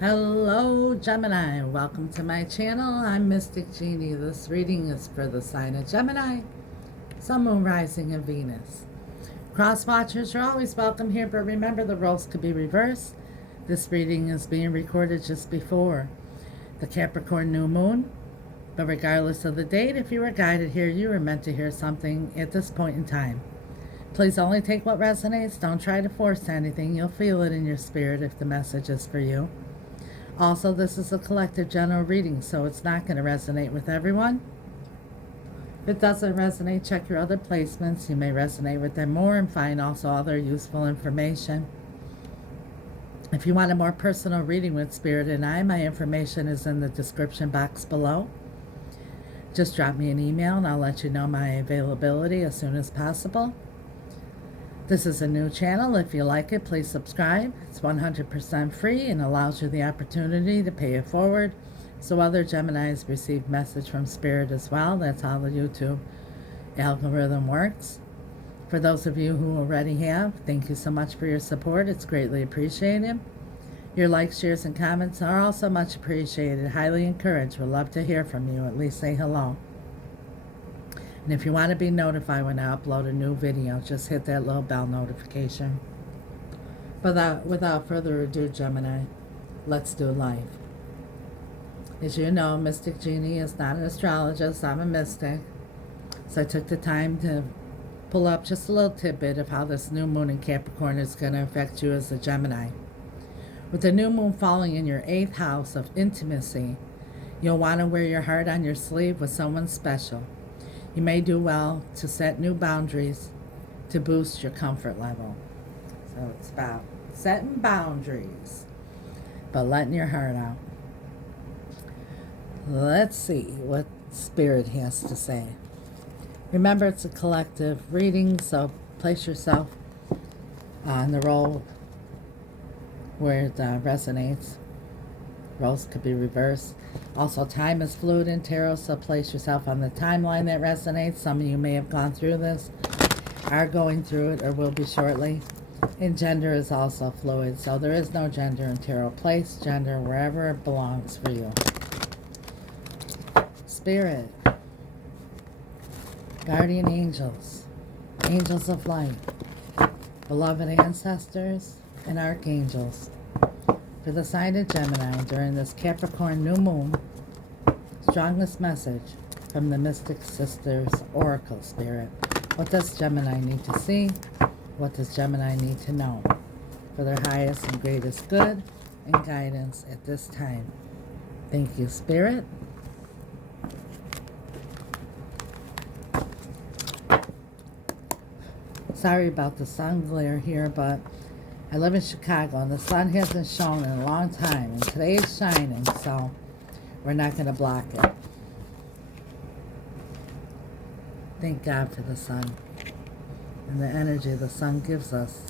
Hello, Gemini. Welcome to my channel. I'm Mystic Genie. This reading is for the sign of Gemini, Sun, Moon, Rising, and Venus. Cross watchers are always welcome here, but remember the roles could be reversed. This reading is being recorded just before the Capricorn new moon. But regardless of the date, if you were guided here, you were meant to hear something at this point in time. Please only take what resonates. Don't try to force anything. You'll feel it in your spirit if the message is for you. Also, this is a collective general reading, so it's not going to resonate with everyone. If it doesn't resonate, check your other placements. You may resonate with them more and find also other useful information. If you want a more personal reading with Spirit and I, my information is in the description box below. Just drop me an email and I'll let you know my availability as soon as possible. This is a new channel. If you like it, please subscribe. It's 100% free and allows you the opportunity to pay it forward so other Geminis receive message from Spirit as well. That's how the YouTube algorithm works. For those of you who already have, thank you so much for your support. It's greatly appreciated. Your likes, shares, and comments are also much appreciated. Highly encouraged. We'd love to hear from you. At least say hello. And if you want to be notified when I upload a new video, just hit that little bell notification. But without further ado, Gemini, let's do life. As you know, Mystic Genie is not an astrologist. I'm a mystic. So I took the time to pull up just a little tidbit of how this new moon in Capricorn is going to affect you as a Gemini. With the new moon falling in your 8th house of intimacy, you'll want to wear your heart on your sleeve with someone special. You may do well to set new boundaries to boost your comfort level. So it's about setting boundaries, but letting your heart out. Let's see what Spirit has to say. Remember, it's a collective reading, so place yourself on the role where it resonates. Roles could be reversed. Also, time is fluid in tarot, so place yourself on the timeline that resonates. Some of you may have gone through this, are going through it, or will be shortly. And gender is also fluid, so there is no gender in tarot. Place gender wherever it belongs for you. Spirit, guardian angels, angels of light, beloved ancestors, and archangels. For the sign of Gemini during this Capricorn new moon, strongest message from the Mystic Sisters Oracle Spirit. What does Gemini need to see? What does Gemini need to know for their highest and greatest good and guidance at this time? Thank you, Spirit. Sorry about the sun glare here, but I live in Chicago, and the sun hasn't shone in a long time, and today is shining, so we're not going to block it. Thank God for the sun and the energy the sun gives us.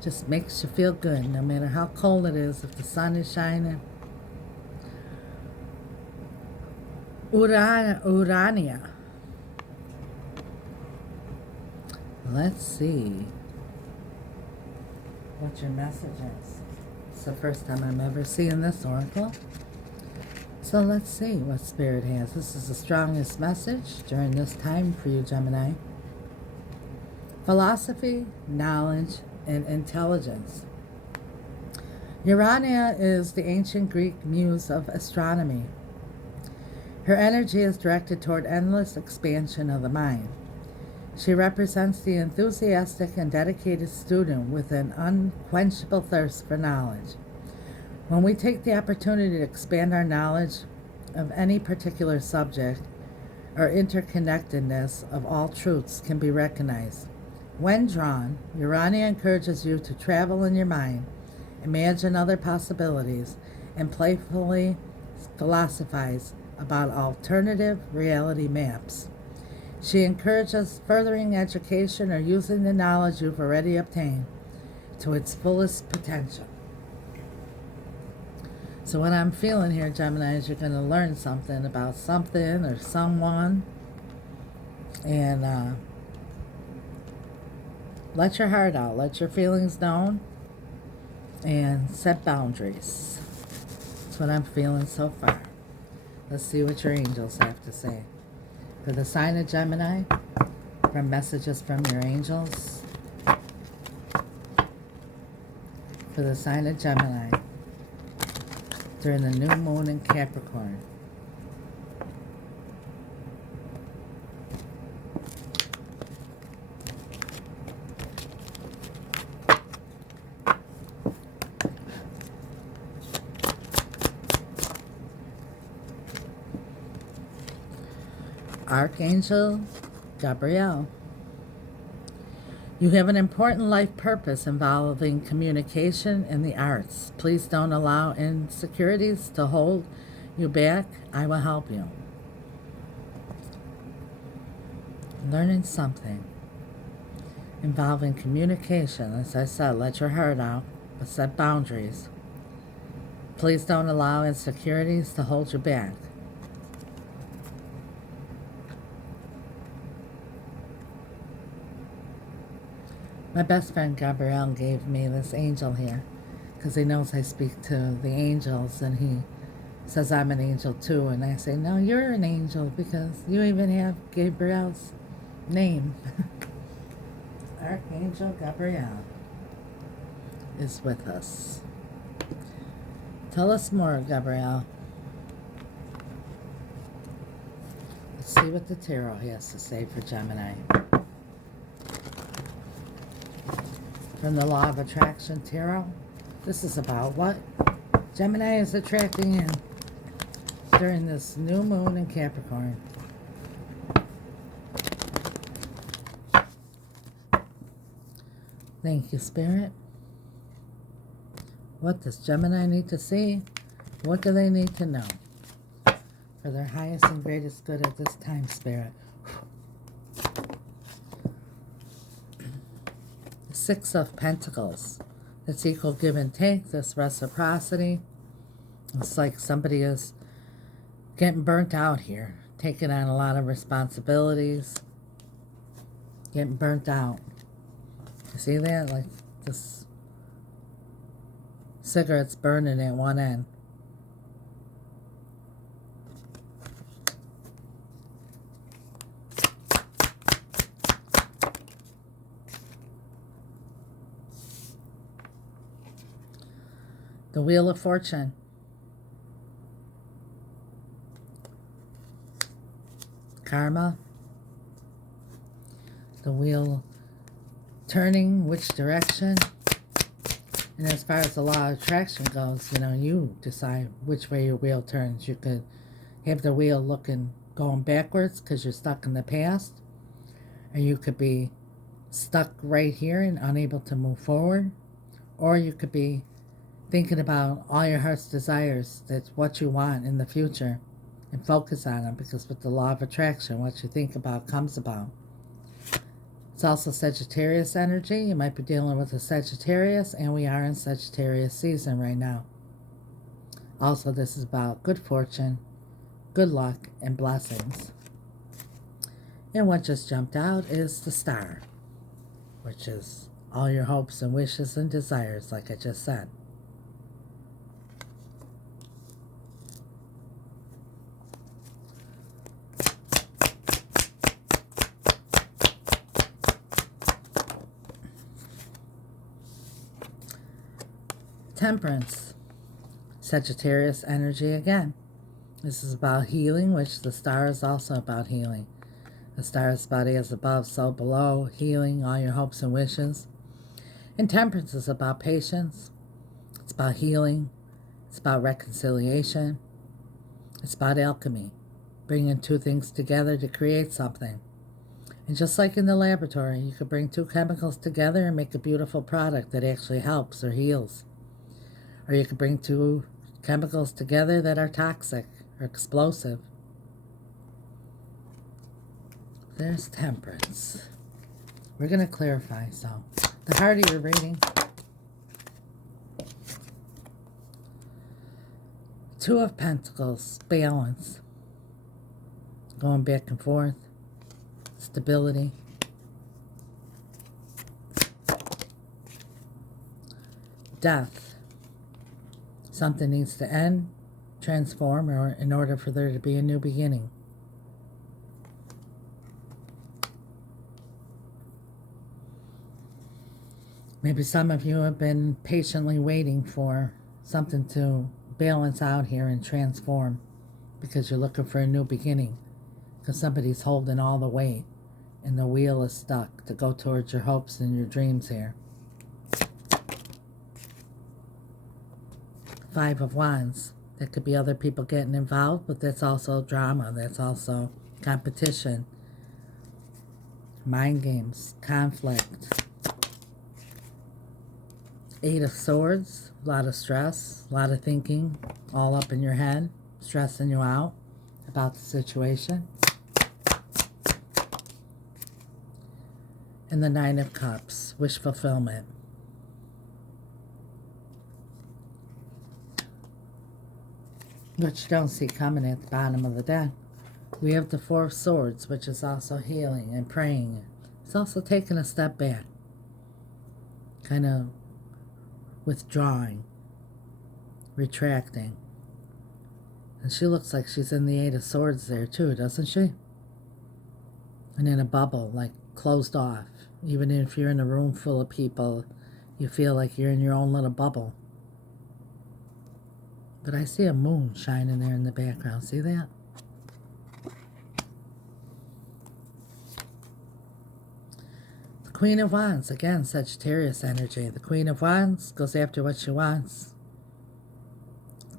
Just makes you feel good, no matter how cold it is, if the sun is shining. Urania. Let's see what your message is. It's the first time I'm ever seeing this oracle. So let's see what Spirit has. This is the strongest message during this time for you, Gemini. Philosophy, knowledge, and intelligence. Urania is the ancient Greek muse of astronomy. Her energy is directed toward endless expansion of the mind. She represents the enthusiastic and dedicated student with an unquenchable thirst for knowledge. When we take the opportunity to expand our knowledge of any particular subject, our interconnectedness of all truths can be recognized. When drawn, Urania encourages you to travel in your mind, imagine other possibilities, and playfully philosophize about alternative reality maps. She encourages furthering education or using the knowledge you've already obtained to its fullest potential. So what I'm feeling here, Gemini, is you're going to learn something about something or someone. And let your heart out. Let your feelings known. And set boundaries. That's what I'm feeling so far. Let's see what your angels have to say. For the sign of Gemini, from messages from your angels. For the sign of Gemini, during the new moon in Capricorn. Archangel Gabriel. You have an important life purpose involving communication and the arts. Please don't allow insecurities to hold you back. I will help you. Learning something involving communication. As I said, let your heart out, but set boundaries. Please don't allow insecurities to hold you back. My best friend Gabrielle gave me this angel here because he knows I speak to the angels, and he says I'm an angel too. And I say, no, you're an angel because you even have Gabrielle's name. Archangel Gabriel is with us. Tell us more, Gabrielle. Let's see what the tarot has to say for Gemini. From the Law of Attraction Tarot, this is about what Gemini is attracting in during this new moon in Capricorn. Thank you, Spirit. What does Gemini need to see? What do they need to know for their highest and greatest good at this time, Spirit? Six of Pentacles. It's equal give and take, this reciprocity. It's like somebody is getting burnt out here, taking on a lot of responsibilities, getting burnt out. You see that? Like this cigarette's burning at one end. The Wheel of Fortune. Karma. The wheel turning which direction. And as far as the law of attraction goes, you decide which way your wheel turns. You could have the wheel going backwards because you're stuck in the past. Or you could be stuck right here and unable to move forward. Or you could be thinking about all your heart's desires, that's what you want in the future, and focus on them, because with the law of attraction, what you think about comes about. It's also Sagittarius energy. You might be dealing with a Sagittarius, and we are in Sagittarius season right now. Also, this is about good fortune, good luck, and blessings. And what just jumped out is the Star, which is all your hopes and wishes and desires, like I just said. Temperance, Sagittarius energy again. This is about healing, which the Star is also about healing. The Star is about as above, so below, healing all your hopes and wishes. And Temperance is about patience. It's about healing. It's about reconciliation. It's about alchemy, bringing two things together to create something. And just like in the laboratory, you could bring two chemicals together and make a beautiful product that actually helps or heals. Or you could bring two chemicals together that are toxic or explosive. There's Temperance. We're going to clarify. So, the heart of your reading. Two of Pentacles, balance. Going back and forth. Stability. Death. Something needs to end transform, or in order for there to be a new beginning. Maybe some of you have been patiently waiting for something to balance out here and transform because you're looking for a new beginning, because somebody's holding all the weight and the wheel is stuck to go towards your hopes and your dreams here. Five of Wands. There could be other people getting involved, but that's also drama. That's also competition, mind games, conflict. Eight of Swords. A lot of stress, a lot of thinking, all up in your head, stressing you out about the situation. And the Nine of Cups. Wish fulfillment. Which you don't see coming at the bottom of the deck. We have the Four of Swords, which is also healing and praying. It's also taking a step back. Kind of withdrawing. Retracting. And she looks like she's in the Eight of Swords there too, doesn't she? And in a bubble, like closed off. Even if you're in a room full of people, you feel like you're in your own little bubble. But I see a moon shining there in the background. See that? The Queen of Wands. Again, Sagittarius energy. The Queen of Wands goes after what she wants.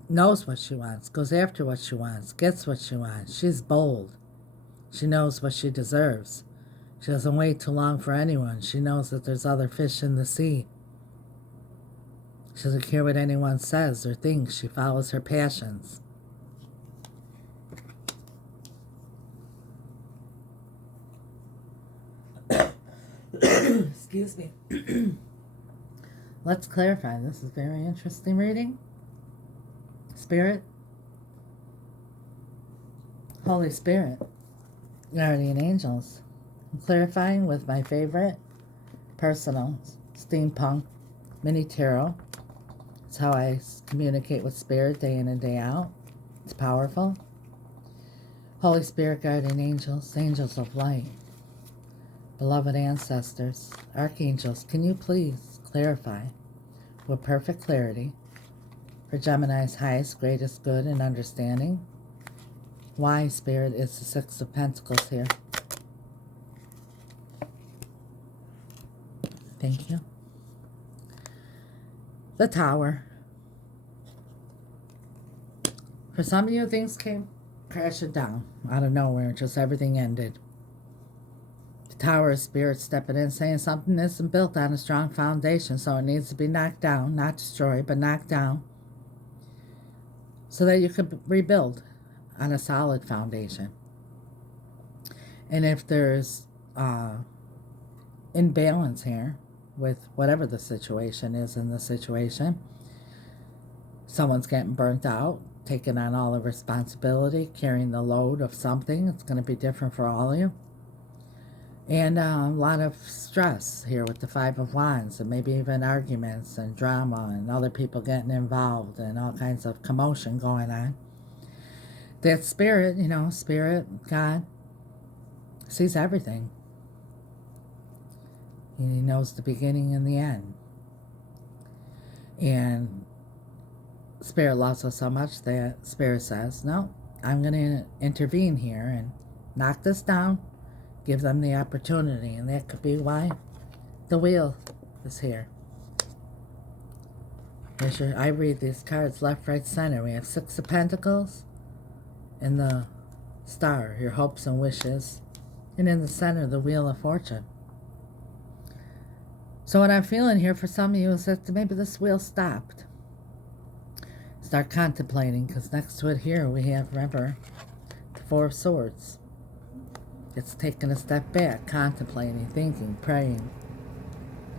Knows what she wants. Goes after what she wants. Gets what she wants. She's bold. She knows what she deserves. She doesn't wait too long for anyone. She knows that there's other fish in the sea. She doesn't care what anyone says or thinks. She follows her passions. Excuse me. Let's clarify. This is a very interesting reading. Spirit. Holy Spirit. Guardian Angels. I'm clarifying with my favorite personal steampunk mini tarot. It's how I communicate with Spirit day in and day out. It's powerful. Holy Spirit, Guardian Angels, Angels of Light, beloved ancestors, Archangels, can you please clarify with perfect clarity for Gemini's highest, greatest good and understanding why Spirit is the Six of Pentacles here? Thank you. The Tower. For some of you, things came crashing down out of nowhere. Just everything ended. The Tower of Spirit stepping in, saying something isn't built on a strong foundation, so it needs to be knocked down, not destroyed, but knocked down, so that you can rebuild on a solid foundation. And if there's imbalance here with whatever the situation is in the situation, someone's getting burnt out, taking on all the responsibility, carrying the load of something. It's going to be different for all of you. And a lot of stress here with the Five of Wands, and maybe even arguments and drama and other people getting involved and all kinds of commotion going on. That Spirit, Spirit, God, sees everything. He knows the beginning and the end. And Spirit loves us so much that Spirit says, no, I'm going to intervene here and knock this down, give them the opportunity. And that could be why the wheel is here. I read these cards left, right, center. We have Six of Pentacles and the Star, your hopes and wishes. And in the center, the Wheel of Fortune. So what I'm feeling here for some of you is that maybe this wheel stopped. Start contemplating, because next to it here we have, remember, the Four of Swords. It's taking a step back, contemplating, thinking, praying,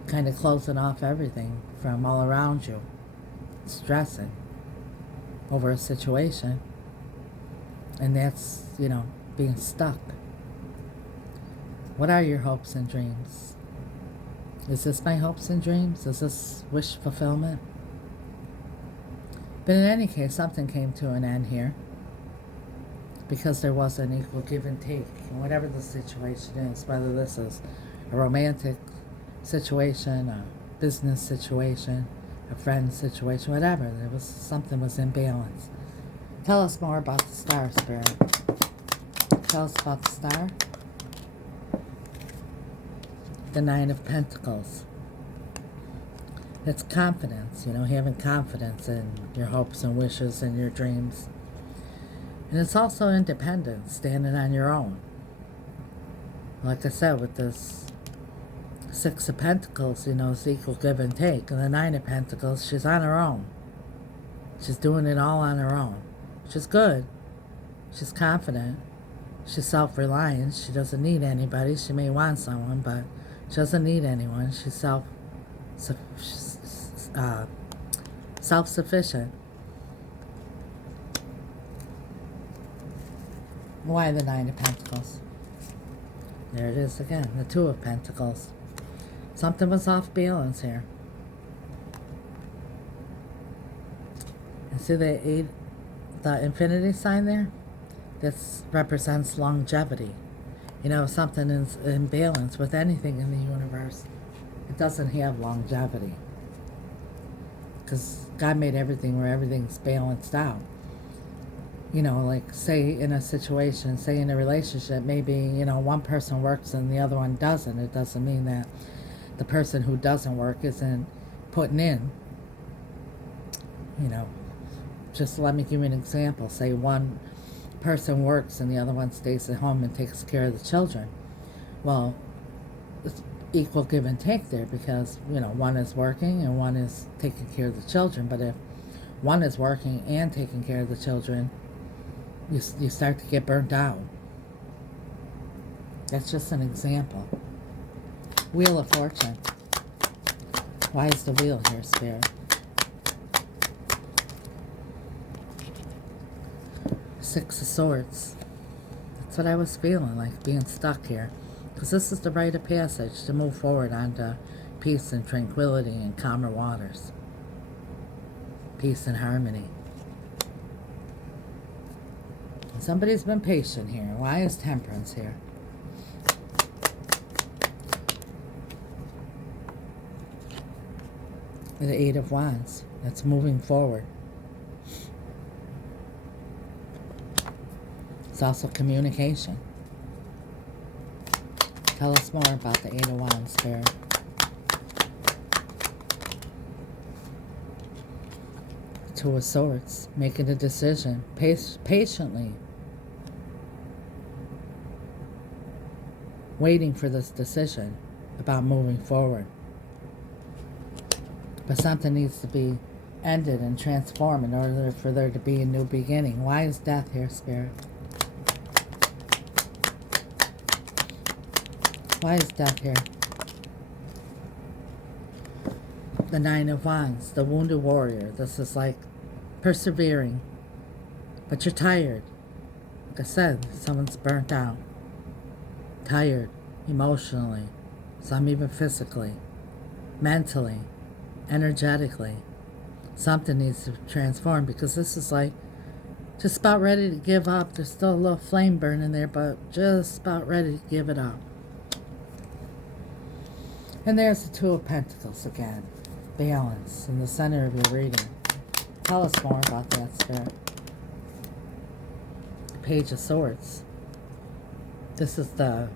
kind of closing off everything from all around you, stressing over a situation. And that's, being stuck. What are your hopes and dreams? Is this my hopes and dreams? Is this wish fulfillment? But in any case, something came to an end here because there was an equal give and take. And whatever the situation is, whether this is a romantic situation, a business situation, a friend situation, whatever, something was in balance. Tell us more about the Star, Spirit. Tell us about the Star. The Nine of Pentacles. It's confidence, having confidence in your hopes and wishes and your dreams. And it's also independence, standing on your own. Like I said, with this Six of Pentacles, it's equal give and take. And the Nine of Pentacles, she's on her own. She's doing it all on her own. She's good. She's confident. She's self-reliant. She doesn't need anybody. She may want someone, but she doesn't need anyone. She's self-sufficient. Why the Nine of Pentacles? There it is again, the Two of Pentacles. Something was off balance here. And see the infinity sign there? This represents longevity. If something is in balance with anything in the universe, it doesn't have longevity. Because God made everything where everything's balanced out. Like say in a situation, say in a relationship, maybe, one person works and the other one doesn't. It doesn't mean that the person who doesn't work isn't putting in. Just let me give you an example. Say one person works and the other one stays at home and takes care of the children. Well, it's equal give and take there because, one is working and one is taking care of the children. But if one is working and taking care of the children, you start to get burnt out. That's just an example. Wheel of Fortune. Why is the wheel here, Spirit? Six of Swords. That's what I was feeling, like being stuck here. Because this is the rite of passage to move forward onto peace and tranquility and calmer waters. Peace and harmony. Somebody's been patient here. Why is Temperance here? The Eight of Wands. That's moving forward. It's also communication. Tell us more about the Eight of Wands, Spirit. Two of Swords. Making a decision. Patiently. Waiting for this decision about moving forward. But something needs to be ended and transformed in order for there to be a new beginning. Why is Death here, Spirit? Why is Death here? The Nine of Wands, the wounded warrior. This is like persevering, but you're tired. Like I said, someone's burnt out. Tired, emotionally, some even physically, mentally, energetically. Something needs to transform because this is like just about ready to give up. There's still a little flame burning there, but just about ready to give it up. And there's the Two of Pentacles again. Balance in the center of your reading. Tell us more about that, Spirit. Page of Swords. This is the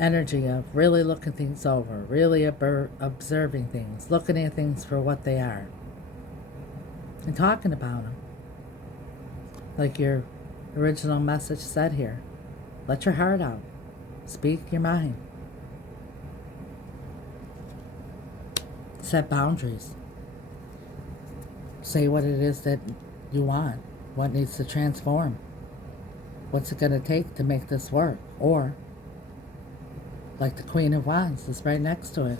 energy of really looking things over, really observing things, looking at things for what they are, and talking about them. Like your original message said here. Let your heart out. Speak your mind. Set boundaries. Say what it is that you want. What needs to transform. What's it going to take to make this work? Or, like the Queen of Wands is right next to it.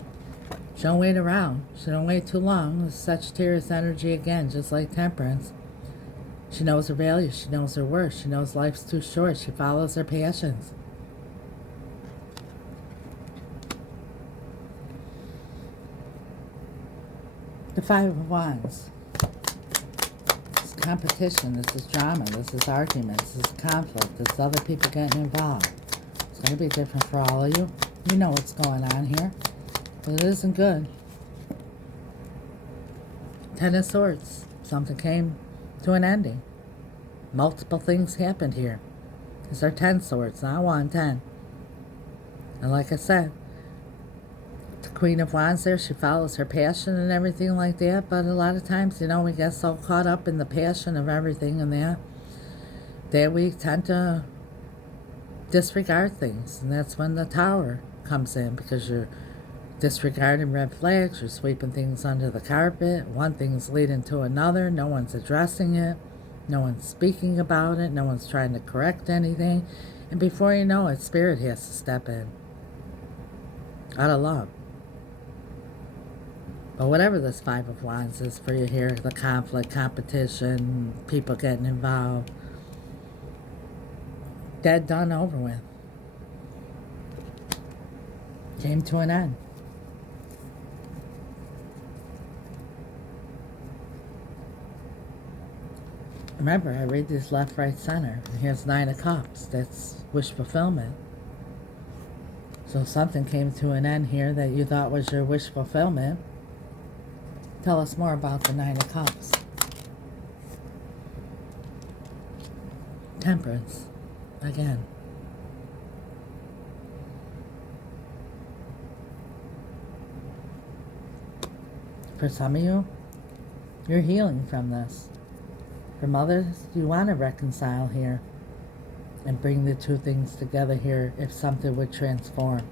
She don't wait around. She don't wait too long. It's Sagittarius energy again, just like Temperance. She knows her value. She knows her worth. She knows life's too short. She follows her passions. The Five of Wands. competition. This is drama. This is arguments. This is conflict. This is other people getting involved. It's going to be different for all of you. You know what's going on here. But it isn't good. Ten of Swords. Something came to an ending. Multiple things happened here. These are 10 swords, not 1, 10. And like I said, the Queen of Wands there, she follows her passion and everything like that. But a lot of times, you know, we get so caught up in the passion of everything and that we tend to disregard things. And that's when the Tower comes in, because you're disregarding red flags, you're sweeping things under the carpet. One thing's leading to another. No one's addressing it. No one's speaking about it. No one's trying to correct anything. And before you know it, Spirit has to step in. Out of love. But whatever this Five of Wands is for you here, the conflict, competition, people getting involved, dead, done, over with. Came to an end. Remember, I read these left, right, center. And here's 9 of Cups. That's wish fulfillment. So something came to an end here that you thought was your wish fulfillment. Tell us more about the 9 of Cups. Temperance. Again. For some of you, you're healing from this. For others, you want to reconcile here and bring the two things together here if something would transform.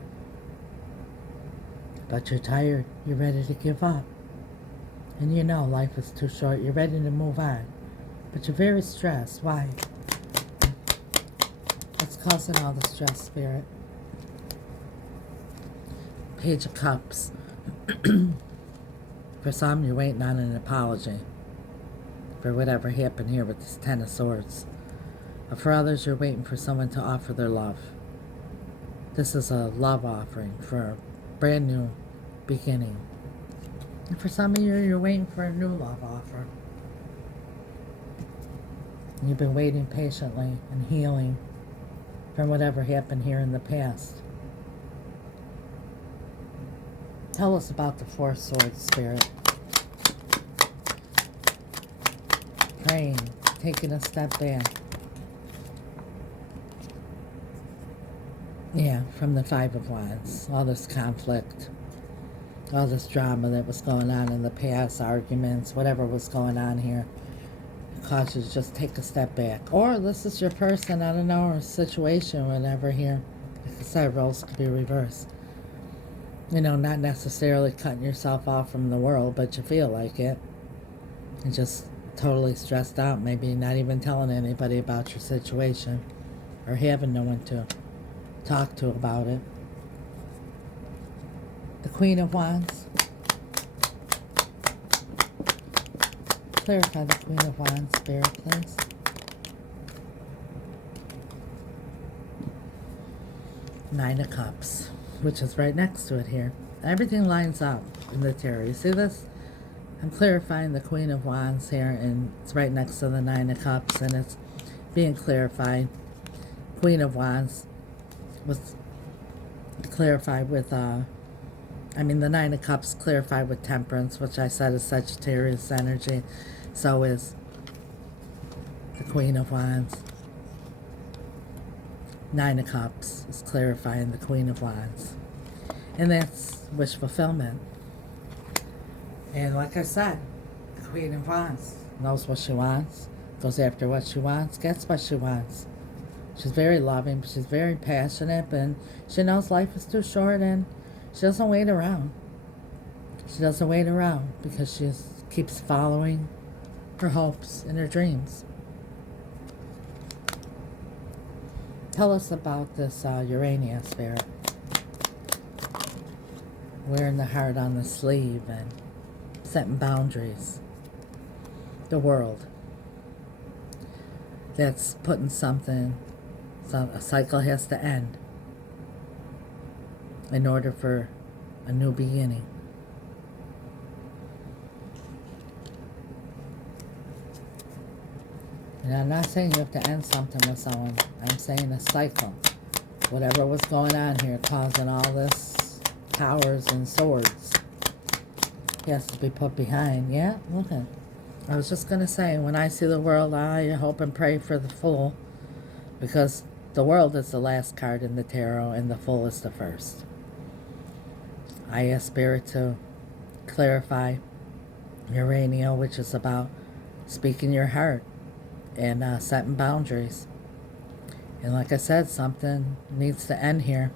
But you're tired. You're ready to give up. And you know life is too short. You're ready to move on. But you're very stressed. Why? What's causing all the stress, Spirit? Page of Cups. For some, you're waiting on an apology for whatever happened here with this 10 of Swords. For others, you're waiting for someone to offer their love. This is a love offering for a brand new beginning. And for some of you, you're waiting for a new love offer. You've been waiting patiently and healing from whatever happened here in the past. Tell us about the 4 Swords, Spirit. Praying, taking a step back. Yeah, from the 5 of Wands. All this conflict, all this drama that was going on in the past, arguments, whatever was going on here. It caused you to just take a step back. Or this is your person, I don't know, or situation, whatever here. Like I said, roles could be reversed. You know, not necessarily cutting yourself off from the world, but you feel like it. And just totally stressed out, maybe not even telling anybody about your situation or having no one to talk to about it. The Queen of Wands. Clarify the Queen of Wands, Spirit, please. Nine of Cups, which is right next to it here. Everything lines up in the tarot. You see this? I'm clarifying the Queen of Wands here, and it's right next to the 9 of Cups, and it's being clarified. Queen of Wands was clarified with, the 9 of Cups clarified with Temperance, which I said is Sagittarius energy. So is the Queen of Wands. 9 of Cups is clarifying the Queen of Wands. And that's wish fulfillment. And like I said, the Queen of Wands knows what she wants, goes after what she wants, gets what she wants. She's very loving, she's very passionate, and she knows life is too short, and she doesn't wait around. She doesn't wait around because she keeps following her hopes and her dreams. Tell us about this Urania, Spirit. Wearing the heart on the sleeve and setting boundaries. The world. That's putting something, a cycle has to end in order for a new beginning. And I'm not saying you have to end something with someone. I'm saying a cycle. Whatever was going on here causing all this towers and swords has to be put behind. Yeah, look at. I was just going to say, when I see the world, I hope and pray for the Fool, because the World is the last card in the tarot and the Fool is the first. I ask Spirit to clarify Urania, which is about speaking your heart and setting boundaries. And like I said, something needs to end here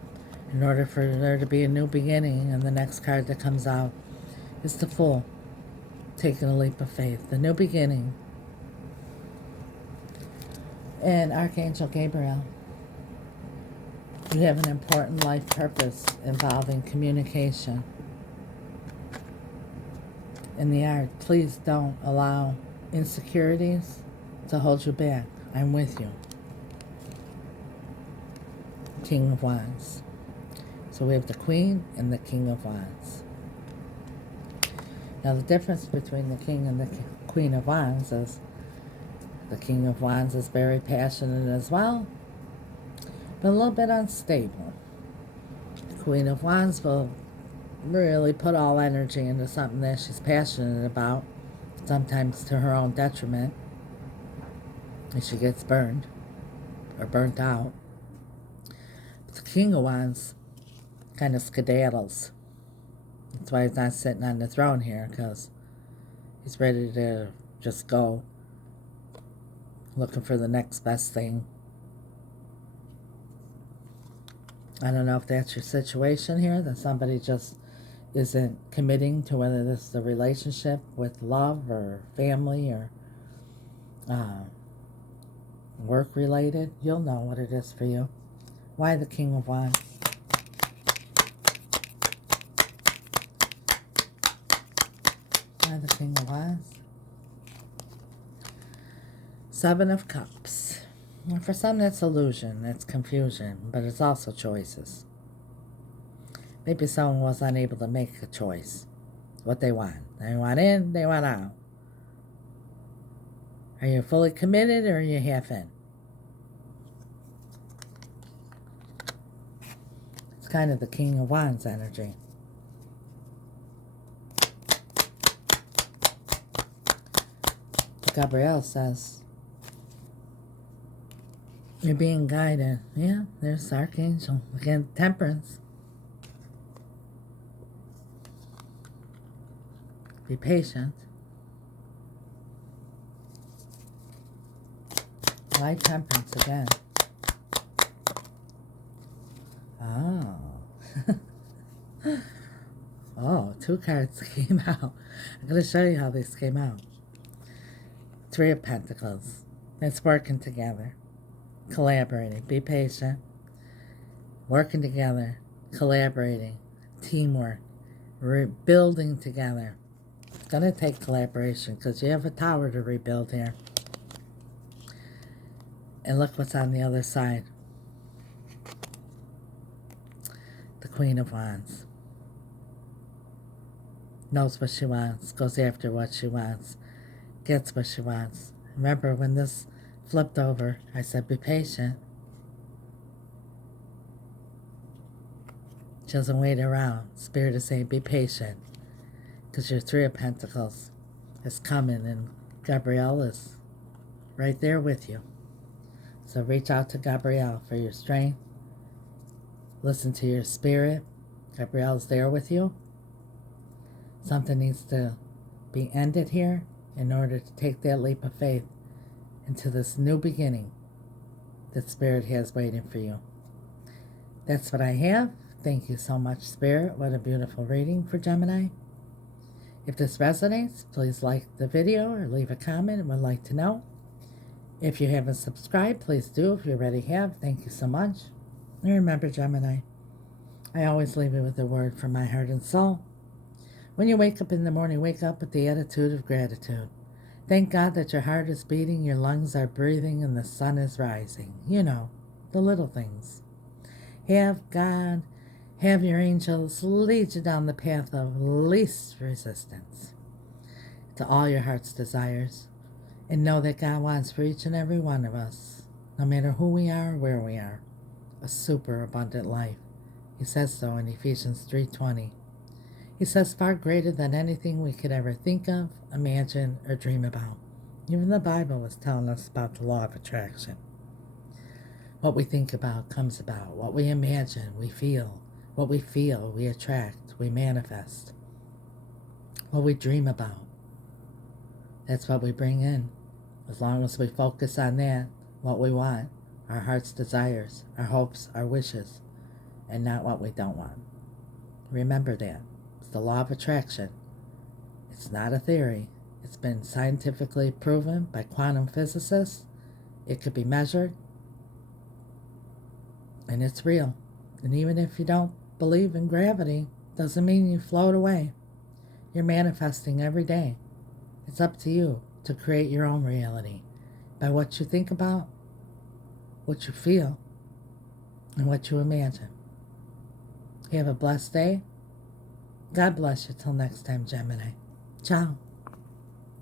in order for there to be a new beginning. And the next card that comes out is the Fool, taking a leap of faith, the new beginning. And Archangel Gabriel, you have an important life purpose involving communication. In the art, please don't allow insecurities to hold you back. I'm with you. King of Wands. So we have the Queen and the King of Wands. Now the difference between the King and the Queen of Wands is the King of Wands is very passionate as well, but a little bit unstable. The Queen of Wands will really put all energy into something that she's passionate about, sometimes to her own detriment, and she gets burned or burnt out. But the King of Wands kind of skedaddles. That's why he's not sitting on the throne here, because he's ready to just go, looking for the next best thing. I don't know if that's your situation here, that somebody just isn't committing to whether this is a relationship with love or family or work related. You'll know what it is for you. Why the King of Wands? Why the King of Wands? Seven of Cups. Well, for some, that's illusion, that's confusion, but it's also choices. Maybe someone was unable to make a choice. What they want. They want in, they want out. Are you fully committed or are you half in? It's kind of the King of Wands energy. Gabrielle says, you're being guided. Yeah, there's Archangel. Again, Temperance. Be patient. Why Temperance again? Oh. Oh, two cards came out. I'm going to show you how these came out. Three of Pentacles. It's working together. Collaborating. Be patient. Working together. Collaborating. Teamwork. Rebuilding together. It's going to take collaboration because you have a tower to rebuild here. And look what's on the other side. The Queen of Wands. Knows what she wants. Goes after what she wants. Gets what she wants. Remember when this flipped over, I said be patient. She doesn't wait around. Spirit is saying be patient. Because your Three of Pentacles is coming and Gabrielle is right there with you. So reach out to Gabrielle for your strength. Listen to your spirit. Gabrielle's there with you. Something needs to be ended here in order to take that leap of faith into this new beginning that Spirit has waiting for you. That's what I have. Thank you so much, Spirit. What a beautiful reading for Gemini. If this resonates, please like the video or leave a comment. I would like to know. If you haven't subscribed, please do. If you already have, thank you so much. And remember, Gemini, I always leave you with a word from my heart and soul. When you wake up in the morning, wake up with the attitude of gratitude. Thank God that your heart is beating, your lungs are breathing, and the sun is rising. You know, the little things. Have God, have your angels lead you down the path of least resistance to all your heart's desires. And know that God wants for each and every one of us, no matter who we are or where we are, a super abundant life. He says so in Ephesians 3:20. He says far greater than anything we could ever think of, imagine, or dream about. Even the Bible was telling us about the law of attraction. What we think about comes about. What we imagine, we feel. What we feel, we attract, we manifest. What we dream about, that's what we bring in. As long as we focus on that, what we want, our heart's desires, our hopes, our wishes, and not what we don't want. Remember that. It's the law of attraction. It's not a theory. It's been scientifically proven by quantum physicists. It could be measured. And it's real. And even if you don't believe in gravity, doesn't mean you float away. You're manifesting every day. It's up to you to create your own reality by what you think about, what you feel, and what you imagine. You have a blessed day. God bless you till next time, Gemini. Ciao.